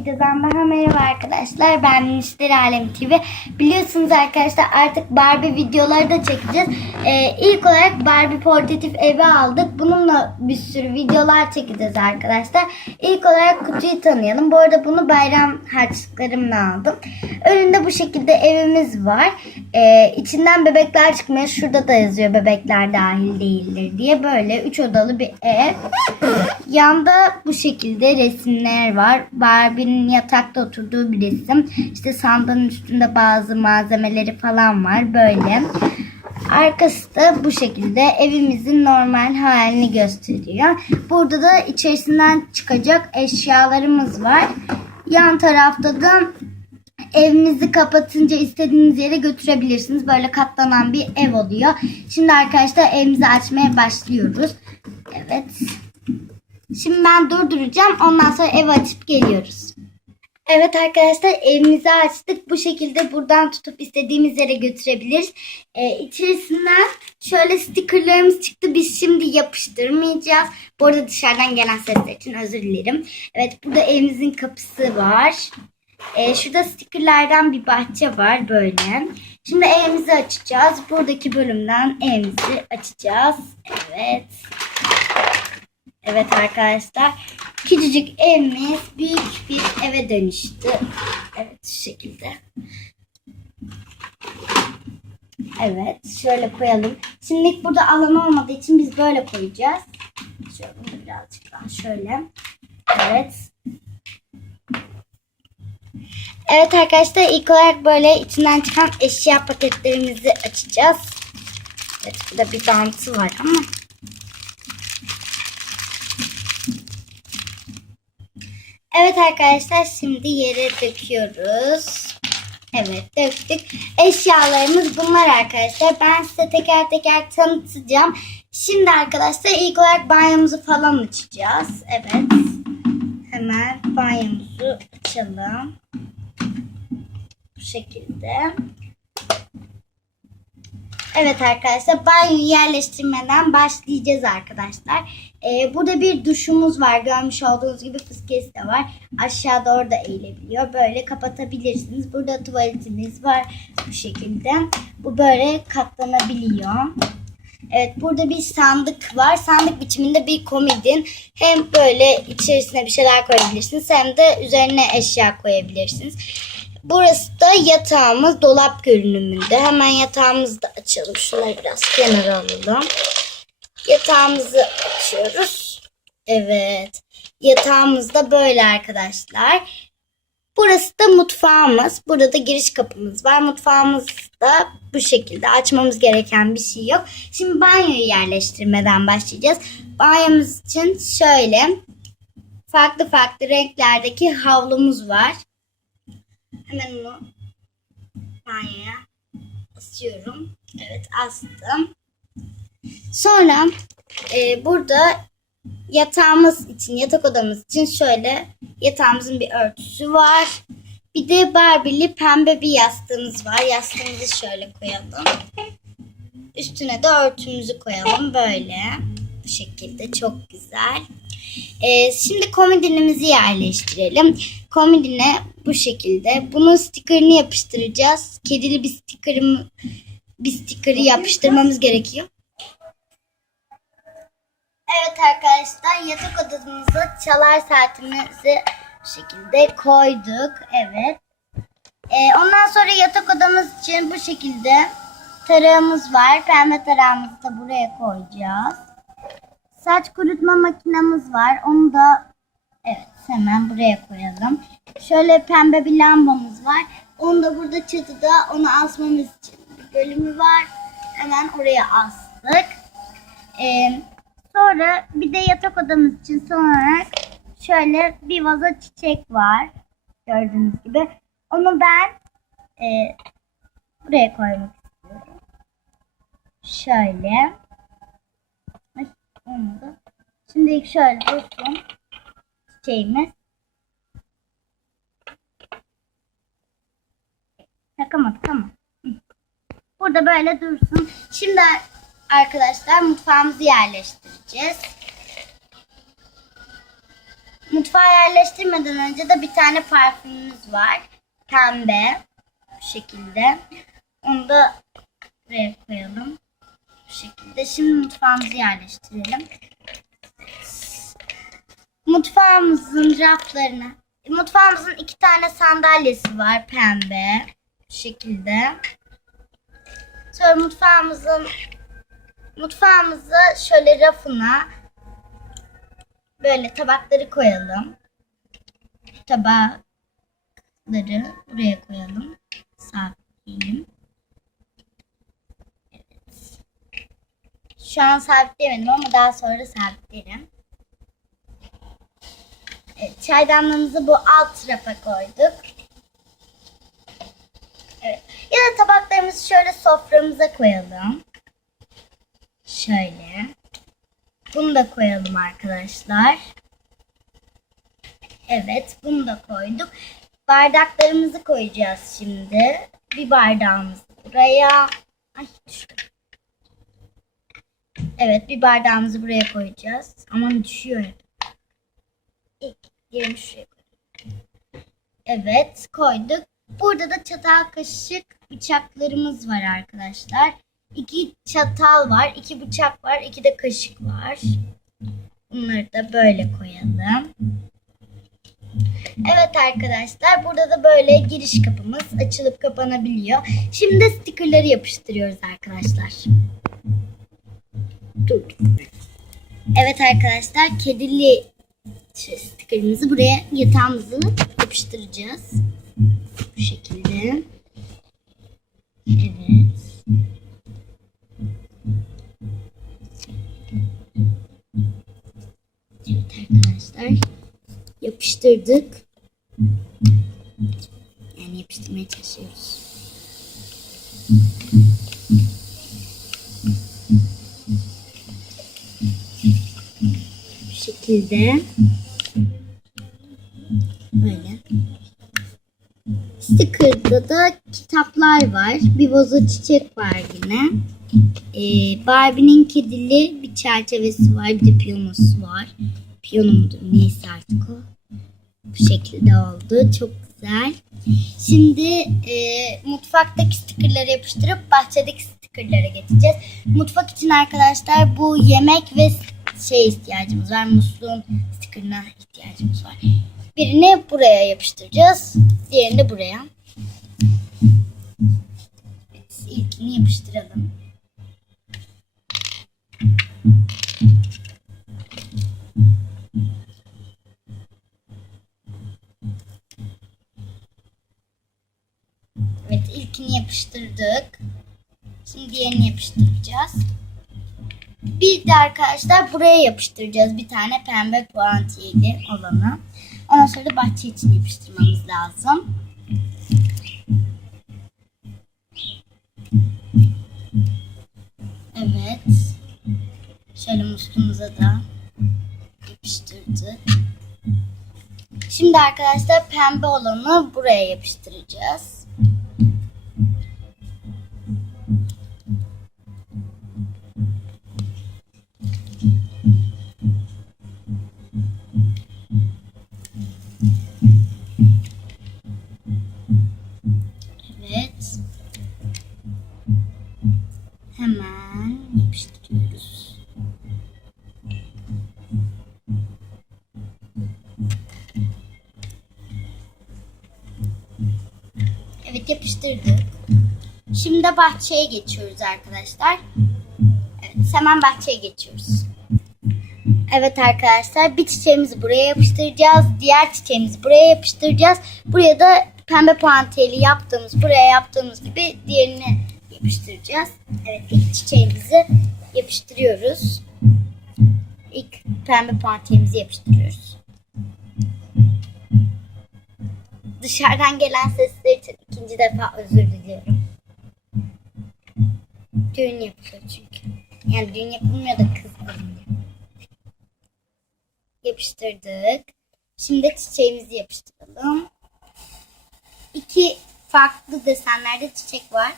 videodan daha merhaba arkadaşlar. Ben Müşteri Alem TV. Biliyorsunuz arkadaşlar artık Barbie videoları da çekeceğiz. Ee, ilk olarak Barbie portatif evi aldık. Bununla bir sürü videolar çekeceğiz arkadaşlar. İlk olarak kutuyu tanıyalım. Bu arada bunu bayram harçlıklarımla aldım. Önünde bu şekilde evimiz var. Ee, içinden bebekler çıkmıyor. Şurada da yazıyor bebekler dahil değildir diye. Böyle 3 odalı bir ev. Yanda bu şekilde resimler var. Barbie'nin yatakta oturduğu bir resim. İşte sandığın üstünde bazı malzemeleri falan var. Böyle. Arkası da bu şekilde evimizin normal halini gösteriyor. Burada da içerisinden çıkacak eşyalarımız var. Yan tarafta da evinizi kapatınca istediğiniz yere götürebilirsiniz. Böyle katlanan bir ev oluyor. Şimdi arkadaşlar evimizi açmaya başlıyoruz. Evet. Şimdi ben durduracağım. Ondan sonra ev açıp geliyoruz. Evet arkadaşlar evimizi açtık. Bu şekilde buradan tutup istediğimiz yere götürebiliriz. Ee, içerisinden şöyle stickerlarımız çıktı. Biz şimdi yapıştırmayacağız. Bu arada dışarıdan gelen sesler için özür dilerim. Evet burada evimizin kapısı var. Ee, şurada stickerlardan bir bahçe var böyle. Şimdi evimizi açacağız. Buradaki bölümden evimizi açacağız. Evet. Evet arkadaşlar. Küçücük evimiz büyük bir eve dönüştü. Evet şu şekilde. Evet şöyle koyalım. Şimdilik burada alan olmadığı için biz böyle koyacağız. Şöyle birazcık daha şöyle. Evet. Evet arkadaşlar ilk olarak böyle içinden çıkan eşya paketlerimizi açacağız. Evet burada bir bantı var ama. Evet arkadaşlar şimdi yere döküyoruz. Evet döktük. Eşyalarımız bunlar arkadaşlar. Ben size teker teker tanıtacağım. Şimdi arkadaşlar ilk olarak banyomuzu falan açacağız. Evet. Hemen banyomuzu açalım. Bu şekilde. Evet arkadaşlar banyoyu yerleştirmeden başlayacağız arkadaşlar. Ee, burada bir duşumuz var. Görmüş olduğunuz gibi fıskesi de var. Aşağı doğru da eğilebiliyor. Böyle kapatabilirsiniz. Burada tuvaletimiz var bu şekilde. Bu böyle katlanabiliyor. Evet burada bir sandık var. Sandık biçiminde bir komodin. Hem böyle içerisine bir şeyler koyabilirsiniz hem de üzerine eşya koyabilirsiniz. Burası da yatağımız dolap görünümünde. Hemen yatağımızı da açalım. Şunları biraz kenara alalım. Yatağımızı açıyoruz. Evet. Yatağımız da böyle arkadaşlar. Burası da mutfağımız. Burada da giriş kapımız var. Mutfağımız da bu şekilde. Açmamız gereken bir şey yok. Şimdi banyoyu yerleştirmeden başlayacağız. Banyomuz için şöyle farklı farklı renklerdeki havlumuz var. Hemen onu banyoya asıyorum. Evet astım. Sonra e, burada yatağımız için, yatak odamız için şöyle yatağımızın bir örtüsü var. Bir de Barbie'li pembe bir yastığımız var. Yastığımızı şöyle koyalım. Üstüne de örtümüzü koyalım böyle. Bu şekilde çok güzel. Ee, şimdi komodinimizi yerleştirelim. Komodine bu şekilde. Bunun stickerını yapıştıracağız. Kedili bir sticker'ı bir sticker'ı yapıştırmamız gerekiyor. Evet arkadaşlar yatak odamıza çalar saatimizi bu şekilde koyduk. Evet. Ee, ondan sonra yatak odamız için bu şekilde tarağımız var. Pembe tarağımızı da buraya koyacağız. Saç kurutma makinemiz var. Onu da evet hemen buraya koyalım. Şöyle pembe bir lambamız var. Onu da burada çatıda onu asmamız için bir bölümü var. Hemen oraya astık. Ee, sonra bir de yatak odamız için son olarak şöyle bir vaza çiçek var. Gördüğünüz gibi. Onu ben e, buraya koymak istiyorum. Şöyle. Olmadı. Şimdi şöyle dursun. Çiçeğimiz. Takamadık ama. Burada böyle dursun. Şimdi arkadaşlar mutfağımızı yerleştireceğiz. mutfağa yerleştirmeden önce de bir tane parfümümüz var. Pembe. Bu şekilde. Onu da buraya koyalım. Bu şekilde. Şimdi mutfağımızı yerleştirelim. Mutfağımızın raflarına. Mutfağımızın iki tane sandalyesi var pembe. Bu şekilde. Sonra mutfağımızın mutfağımıza şöyle rafına böyle tabakları koyalım. Tabakları buraya koyalım. Sabitleyelim. Evet. Şu an sabitleyemedim ama daha sonra sabitlerim. Evet, çaydanlığımızı bu alt rafa koyduk. Evet. Ya da tabaklarımızı şöyle soframıza koyalım. Şöyle. Bunu da koyalım arkadaşlar. Evet, bunu da koyduk. Bardaklarımızı koyacağız şimdi. Bir bardağımızı buraya. Ay düştü. Evet, bir bardağımızı buraya koyacağız. Aman düşüyor hep. İlk diğerini şuraya. Evet, koyduk. Burada da çatal, kaşık, bıçaklarımız var arkadaşlar. İki çatal var, iki bıçak var, iki de kaşık var. Bunları da böyle koyalım. Evet arkadaşlar burada da böyle giriş kapımız açılıp kapanabiliyor. Şimdi de stickerları yapıştırıyoruz arkadaşlar. Dur. Evet arkadaşlar kedili stickerımızı buraya yatağımızı yapıştıracağız. Bu şekilde. Evet. Arkadaşlar. Yapıştırdık. Yani yapıştırmaya çalışıyoruz. Bu şekilde. Böyle. Sticker'da da kitaplar var. Bir vazo çiçek var yine. Ee, Barbie'nin kedili bir çerçevesi var. Bir de var. Piyano mudur neyse artık o. Bu şekilde oldu. Çok güzel. Şimdi e, mutfaktaki stickerları yapıştırıp bahçedeki stickerlara geçeceğiz. Mutfak için arkadaşlar bu yemek ve şey ihtiyacımız var. Musluğun stickerına ihtiyacımız var. Birini buraya yapıştıracağız. Diğerini buraya. Buraya yapıştıracağız bir tane pembe puantiyeli olanı. Ondan sonra da bahçe için yapıştırmamız lazım. Evet. Şöyle musluğumuza da yapıştırdık. Şimdi arkadaşlar pembe olanı buraya yapıştıracağız. Evet yapıştırdık. Şimdi bahçeye geçiyoruz arkadaşlar. Evet hemen bahçeye geçiyoruz. Evet arkadaşlar bir çiçeğimizi buraya yapıştıracağız. Diğer çiçeğimizi buraya yapıştıracağız. Buraya da pembe puantiyeli yaptığımız buraya yaptığımız gibi diğerini yapıştıracağız. Evet ilk çiçeğimizi yapıştırıyoruz. İlk pembe puantiyemizi yapıştırıyoruz. Dışarıdan gelen sesler için ikinci defa özür diliyorum. Düğün yapılıyor çünkü. Yani düğün yapılmıyor da kız alınıyor. Yapıştırdık. Şimdi çiçeğimizi yapıştıralım. İki farklı desenlerde çiçek var.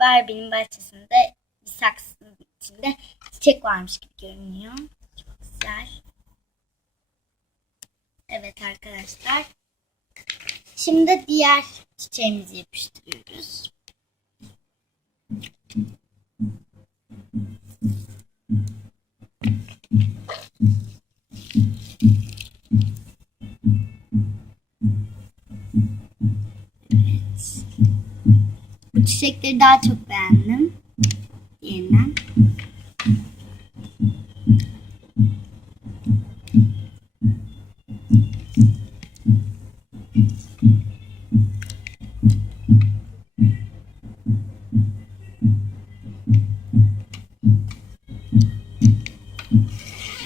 Barbie'nin bahçesinde bir saksının içinde çiçek varmış gibi görünüyor. Çok güzel. Evet arkadaşlar. Şimdi diğer çiçeğimizi yapıştırıyoruz. Bu çiçekleri daha çok beğendim. Diğerinden.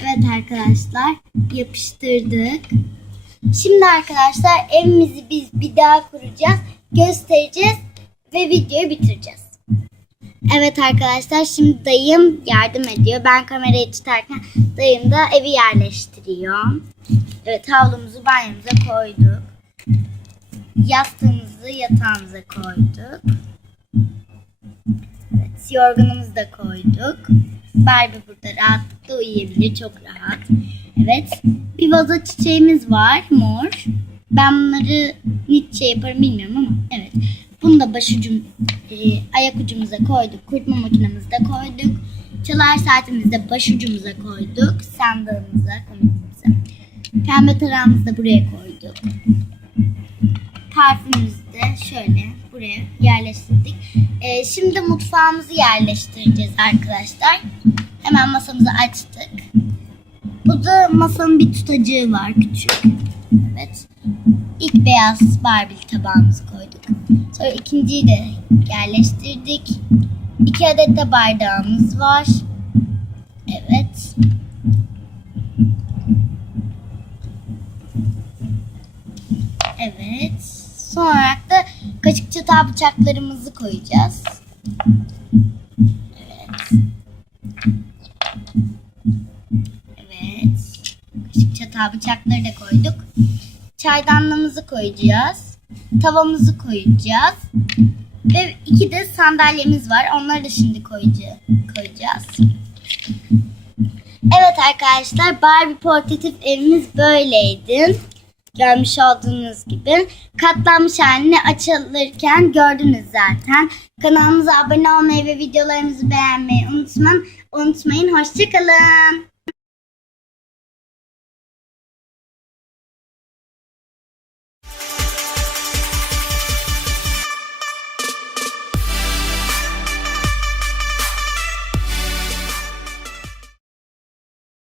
Evet arkadaşlar yapıştırdık. Şimdi arkadaşlar evimizi biz bir daha kuracağız, göstereceğiz ve videoyu bitireceğiz. Evet arkadaşlar şimdi dayım yardım ediyor. Ben kamerayı tutarken dayım da evi yerleştiriyor. Evet havlumuzu banyomuza koyduk. Yastığımızı yatağımıza koyduk. Evet yorganımızı da koyduk. Barbie burada rahatlıkla uyuyabilir. Çok rahat. Evet. Bir vazo çiçeğimiz var. Mor. Ben bunları niçe yaparım bilmiyorum ama evet. Bunu da başucum, e, ayak ucumuza koyduk. Kurutma makinemize de koyduk. Çalar saatimizi de başucumuza koyduk. Sandalımıza, komodimize. Pembe tarağımızı da buraya koyduk. Parfümümüzü de şöyle buraya yerleştirdik. Ee, şimdi mutfağımızı yerleştireceğiz arkadaşlar. Hemen masamızı açtık. Bu da masanın bir tutacığı var küçük. Evet. İlk beyaz Barbie tabağımızı koyduk. Sonra ikinciyi de yerleştirdik. İki adet de bardağımız var. Evet. Evet. Son olarak da kaşık çatal bıçaklarımızı koyacağız. Evet. Evet. Kaşık çatal bıçakları da koyduk. Çaydanlığımızı koyacağız. Tavamızı koyacağız. Ve iki de sandalyemiz var. Onları da şimdi koyacağız. Evet arkadaşlar Barbie portatif evimiz böyleydi. Görmüş olduğunuz gibi. Katlanmış halini açılırken gördünüz zaten. Kanalımıza abone olmayı ve videolarımızı beğenmeyi unutmayın. Unutmayın. Hoşçakalın.